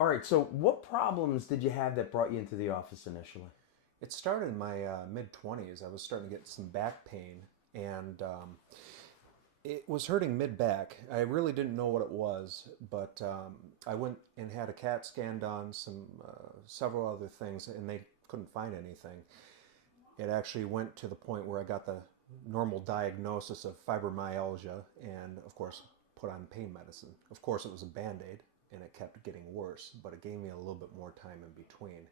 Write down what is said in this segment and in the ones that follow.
All right, so what problems did you have that brought you into the office initially? It started in my mid 20s. I was starting to get some back pain, and it was hurting mid back. I really didn't know what it was, but I went and had a CAT scan done, some several other things, and they couldn't find anything. It actually went to the point where I got the normal diagnosis of fibromyalgia, and of course, put on pain medicine. Of course, it was a band aid, and it kept getting worse, but it gave me a little bit more time in between.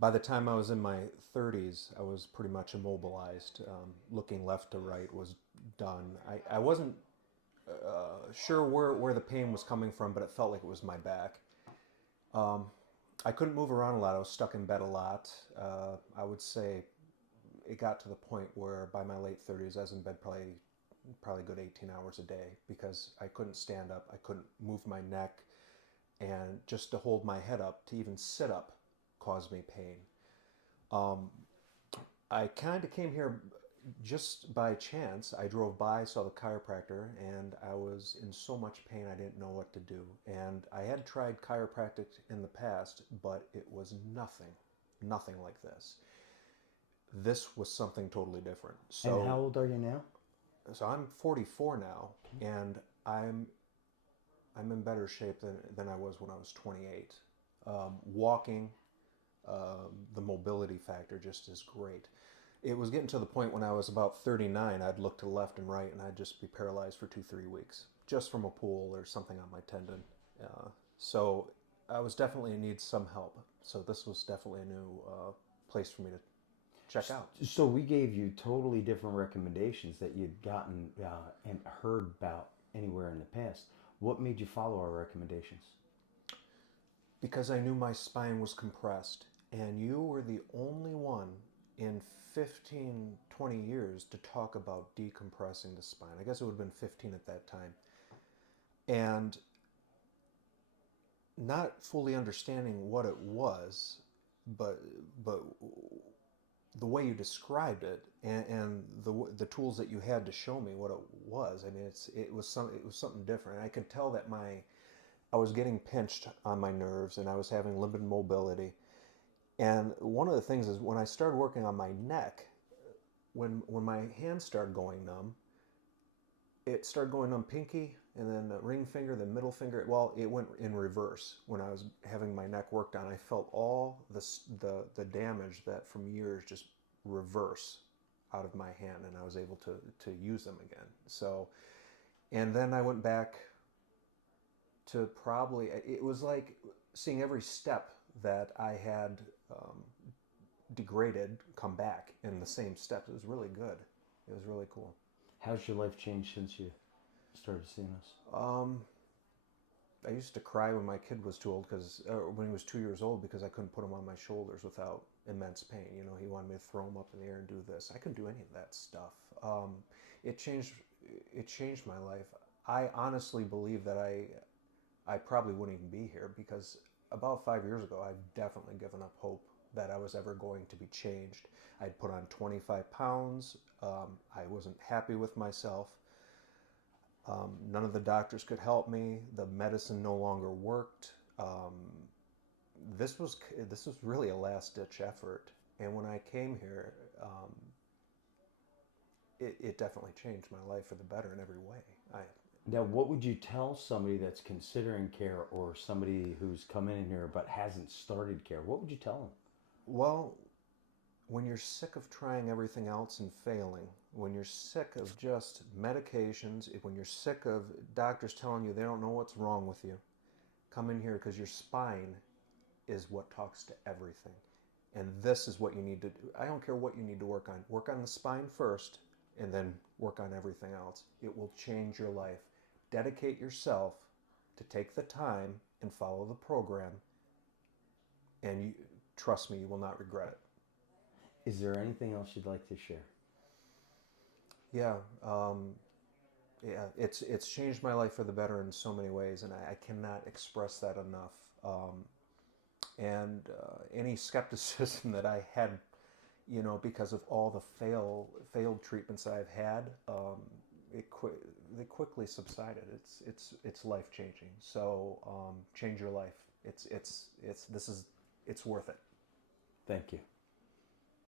By the time I was in my 30s, I was pretty much immobilized. Looking left to right was done. I wasn't sure where the pain was coming from, but it felt like it was my back. I couldn't move around a lot. I was stuck in bed a lot. I would say it got to the point where by my late 30s, I was in bed probably a good 18 hours a day because I couldn't stand up. I couldn't move my neck, and just to hold my head up, to even sit up, caused me pain. I kind of came here just by chance. I drove by, saw the chiropractor, and I was in so much pain I didn't know what to do. And I had tried chiropractic in the past, but it was nothing like this. This was something totally different. And how So, old are you now? so I'm 44 now, and I'm in better shape than I was when I was 28. Walking, the mobility factor just is great. It was getting to the point when I was about 39, I'd look to the left and right and I'd just be paralyzed for 2, 3 weeks just from a pull or something on my tendon. So I was definitely in need some help. So this was definitely a new place for me to check out. So we gave you totally different recommendations that you'd gotten and heard about anywhere in the past. What made you follow our recommendations? Because I knew my spine was compressed, and you were the only one in 15, 20 years to talk about decompressing the spine. I guess it would have been 15 at that time. And not fully understanding what it was, but but the way you described it, and the tools that you had to show me what it was. I mean, it was something different. I could tell that I was getting pinched on my nerves, and I was having limited mobility. And one of the things is when I started working on my neck, when my hands started going numb, it started going numb pinky, and then the ring finger, the middle finger. Well, it went in reverse when I was having my neck worked on. I felt all the damage that from years just reverse out of my hand, and I was able to use them again. So, and then I went back to probably, it was like seeing every step that I had degraded come back in the same steps. It was really good. It was really cool. How's your life changed since you started seeing us? I used to cry when my kid was too old because when he was 2 years old because I couldn't put him on my shoulders without immense pain. You know, he wanted me to throw him up in the air and do this. I couldn't do any of that stuff. It changed. It changed my life. I honestly believe that I probably wouldn't even be here because about 5 years ago I'd definitely given up hope that I was ever going to be changed. I'd put on 25 pounds. I wasn't happy with myself. None of the doctors could help me. The medicine no longer worked. This was really a last ditch effort. And when I came here, it definitely changed my life for the better in every way. I Now, what would you tell somebody that's considering care or somebody who's come in here but hasn't started care? What would you tell them? well, when you're sick of trying everything else and failing, when you're sick of just medications, when you're sick of doctors telling you they don't know what's wrong with you, come in here because your spine is what talks to everything. And this is what you need to do. I don't care what you need to work on. Work on the spine first and then work on everything else. It will change your life. Dedicate yourself to take the time and follow the program, and trust me, you will not regret it. Is there anything else you'd like to share? Yeah, yeah, it's changed my life for the better in so many ways, and I cannot express that enough. And any skepticism that I had, because of all the failed treatments I've had, they quickly subsided. It's life changing. So change your life. It's worth it. Thank you.